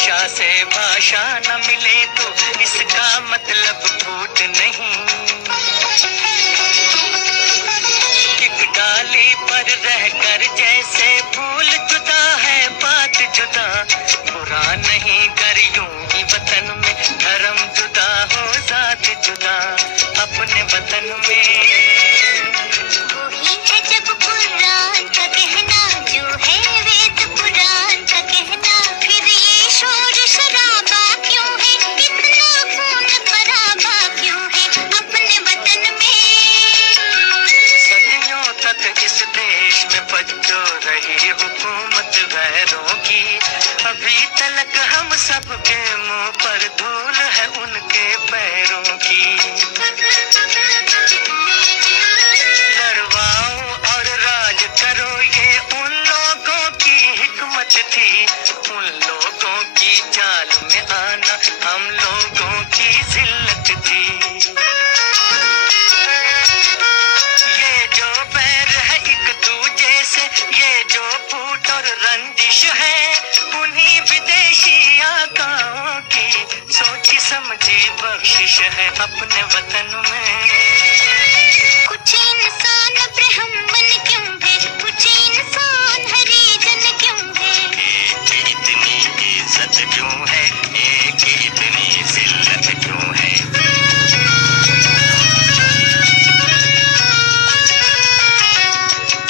भाषा से भाषा न मिले तो इसका मतलब फूट नहीं। एक डाली पर रहकर जैसे फूल जुदा है बात जुदा, बुरा नहीं कर यूं ही वतन में धर्म जुदा हो जात जुदा। अपने वतन में हुकूमत गैरों की, अभी तलक हम सबके मुंह पर धूल है उनके पैरों की। लड़वाओ और राज करो ये उन लोगों की हिकमत थी, उन लोगों की चाल में आना हम लोगों की जिल्लत थी। ये जो बैर है एक दूजे से, ये जो फूट और रंजिश है, उन्हीं विदेशी आकाओं की सोची समझी बख्शिश है। अपने वतन में कुछ इंसान ब्राह्मण क्यों है, कुछ इंसान हरिजन क्यों है, एक इतनी इज्जत क्यों है, एक इतनी जिल्लत क्यों है।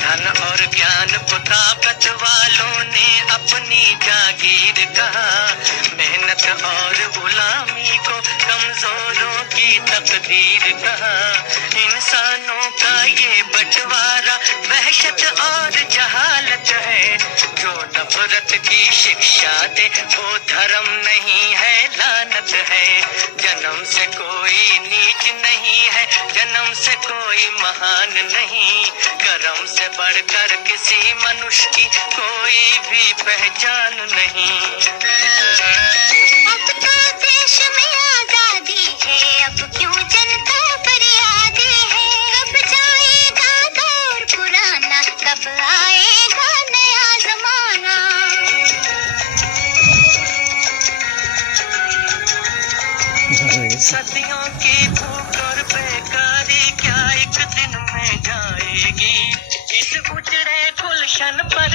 धन और ज्ञान को ताकत वालों ने अपनी जागीर कहा, मेहनत और गुलामी को कमजोरों की तकदीर कहा। इंसानों का ये बंटवारा वहशत और जहालत है, जो नफरत की शिक्षा दे वो धर्म नहीं है लानत है। जन्म से कोई नीच नहीं है, जन्म से कोई महान नहीं, कर्म से बढ़कर किसी मनुष्य की कोई भी पहचान नहीं। अब तो देश में आजादी है, अब क्यों जनता फरियादी है। कब जाएगा दौर पुराना, कब आएगा नया जमाना। सदियों की भूख और बेकारी क्या एक दिन में जाएगी, इस उजड़े गुलशन पर